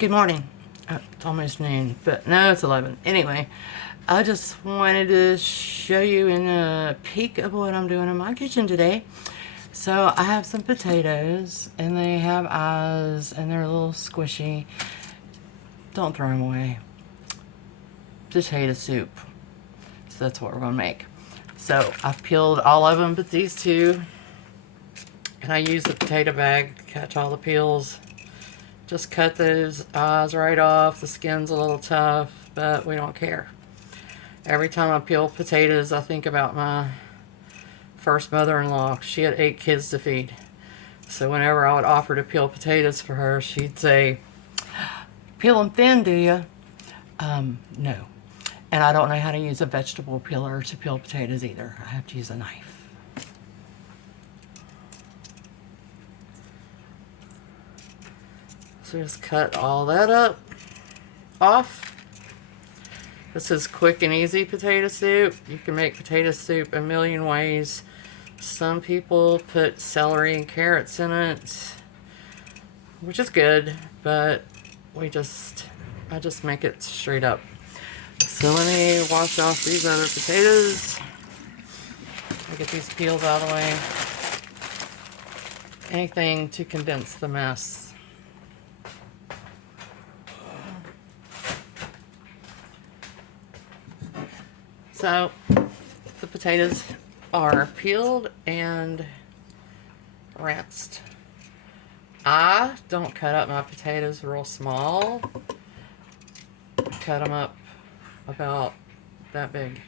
Good morning. It's almost noon, but no, it's 11. Anyway, I just wanted to show you in a peek of what I'm doing in my kitchen today. So I have some potatoes, and they have eyes, and they're a little squishy. Don't throw them away. Potato soup. So that's what we're going to make. So I've peeled all of them but these two, and I use the potato bag to catch all the peels. Just cut those eyes right off. The skin's a little tough, but we don't care. Every time I peel potatoes, I think about my first mother-in-law. She had 8 kids to feed. So whenever I would offer to peel potatoes for her, she'd say, "Peel them thin, do you?" No. And I don't know how to use a vegetable peeler to peel potatoes either. I have to use a knife. So just cut all that up, off. This is quick and easy potato soup. You can make potato soup a million ways. Some people put celery and carrots in it, which is good, but I just make it straight up. So let me wash off these other potatoes. I'll get these peels out of the way. Anything to condense the mess. So the potatoes are peeled and rinsed. I don't cut up my potatoes real small. I cut them up about that big.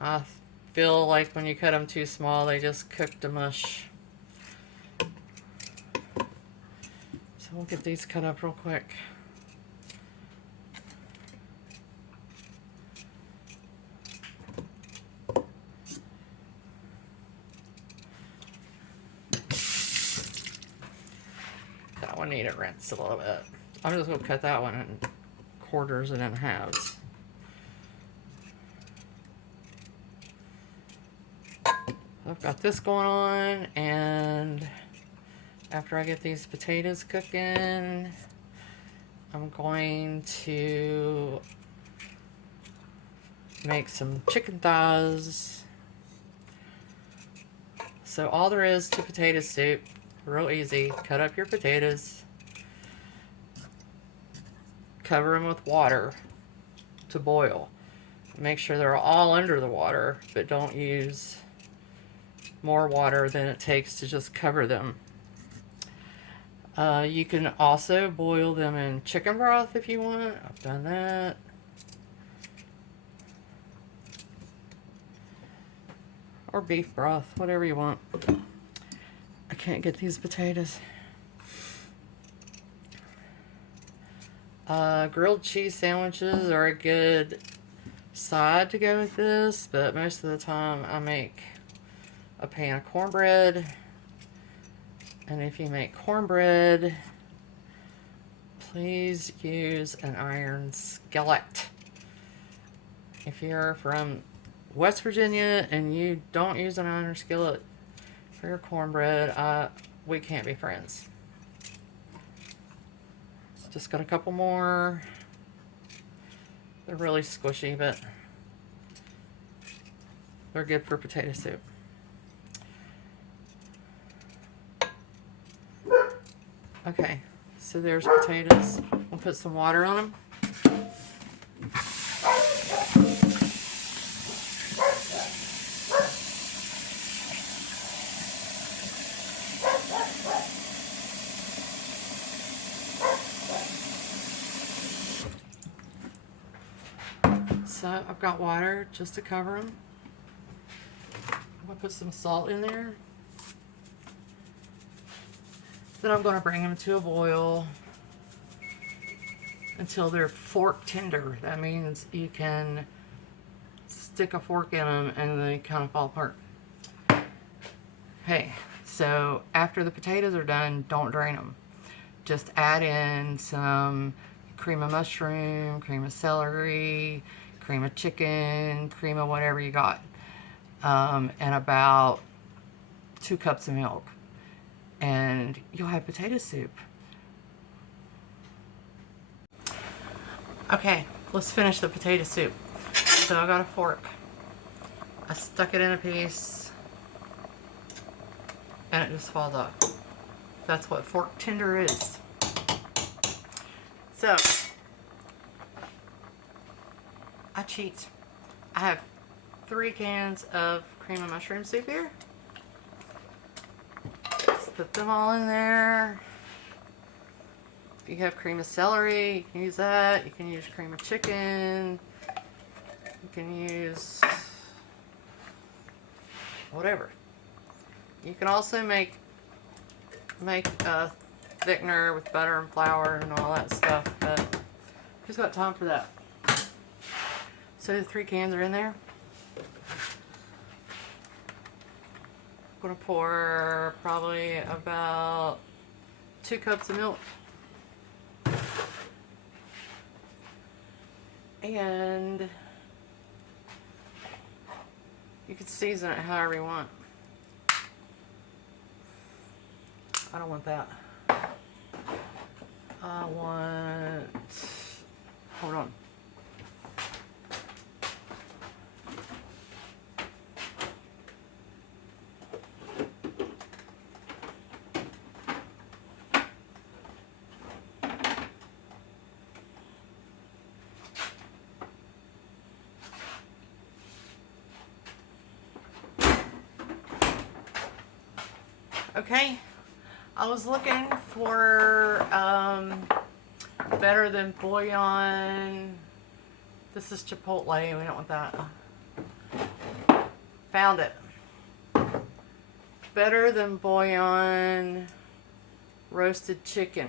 I feel like when you cut them too small, they just cook to mush. So we'll get these cut up real quick. That one needed rinsed a little bit. I'm just going to cut that one in quarters and in halves. I've got this going on, and after I get these potatoes cooking, I'm going to make some chicken thighs. So all there is to potato soup, real easy. Cut up your potatoes, cover them with water to boil. Make sure they're all under the water, but don't use more water than it takes to just cover them. You can also boil them in chicken broth if you want. I've done that. Or beef broth, whatever you want. I can't get these potatoes. Grilled cheese sandwiches are a good side to go with this, but most of the time I make a pan of cornbread. And if you make cornbread, please use an iron skillet. If you're from West Virginia and you don't use an iron skillet for your cornbread, we can't be friends. Just got a couple more. They're really squishy, but they're good for potato soup. Okay, so there's potatoes. We'll put some water on them. So I've got water just to cover them. I'm going to put some salt in there. Then I'm going to bring them to a boil until they're fork tender. That means you can stick a fork in them and they kind of fall apart. Hey, so after the potatoes are done, don't drain them. Just add in some cream of mushroom, cream of celery, cream of chicken, cream of whatever you got, and about 2 cups of milk. And you'll have potato soup. Okay, let's finish the potato soup. So I got a fork. I stuck it in a piece and it just falls off. That's what fork tender is. So, I cheat. I have 3 cans of cream of mushroom soup here. Just put them all in there. If you have cream of celery, you can use that. You can use cream of chicken. You can use whatever. You can also make a thickener with butter and flour and all that stuff, but who's got time for that? So the 3 cans are in there. I'm gonna pour probably about 2 cups of milk. And you can season it however you want. I don't want that. I want, hold on. Okay, I was looking for Better Than Bouillon. This is Chipotle, we don't want that. Found it. Better Than Bouillon roasted chicken.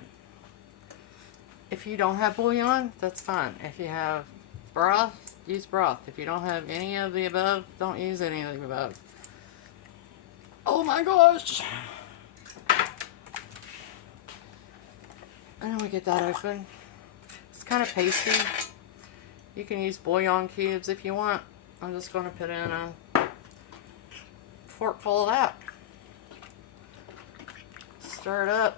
If you don't have bouillon, that's fine. If you have broth, use broth. If you don't have any of the above, don't use any of the above. Oh my gosh! And then we get that open. It's kind of pasty. You can use bouillon cubes if you want. I'm just going to put in a fork full of that. Stir it up.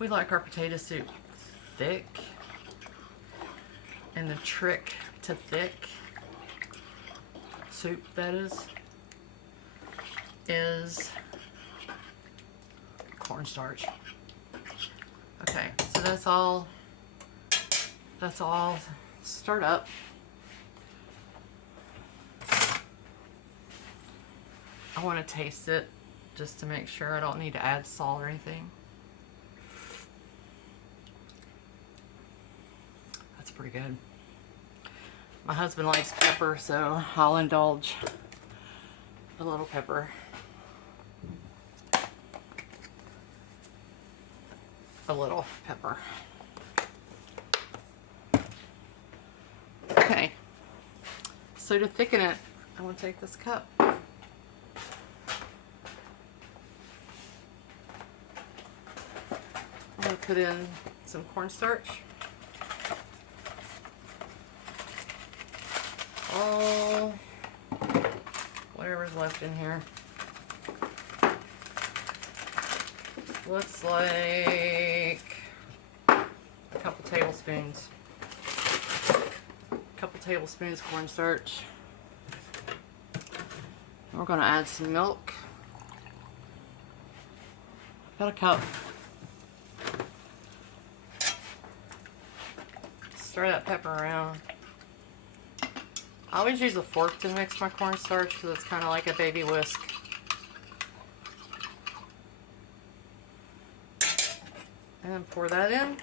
We like our potato soup thick. And the trick to thick soup, that is cornstarch. Okay, so that's all stirred up. I want to taste it just to make sure I don't need to add salt or anything. That's pretty good. My husband likes pepper, so I'll indulge a little pepper. A little pepper. Okay, so to thicken it, I'm going to take this cup. I'm going to put in some cornstarch. Oh, whatever's left in here. Looks like a couple tablespoons. Cornstarch. We're going to add some milk. About a cup. Stir that pepper around. I always use a fork to mix my cornstarch because it's kind of like a baby whisk. And then pour that in.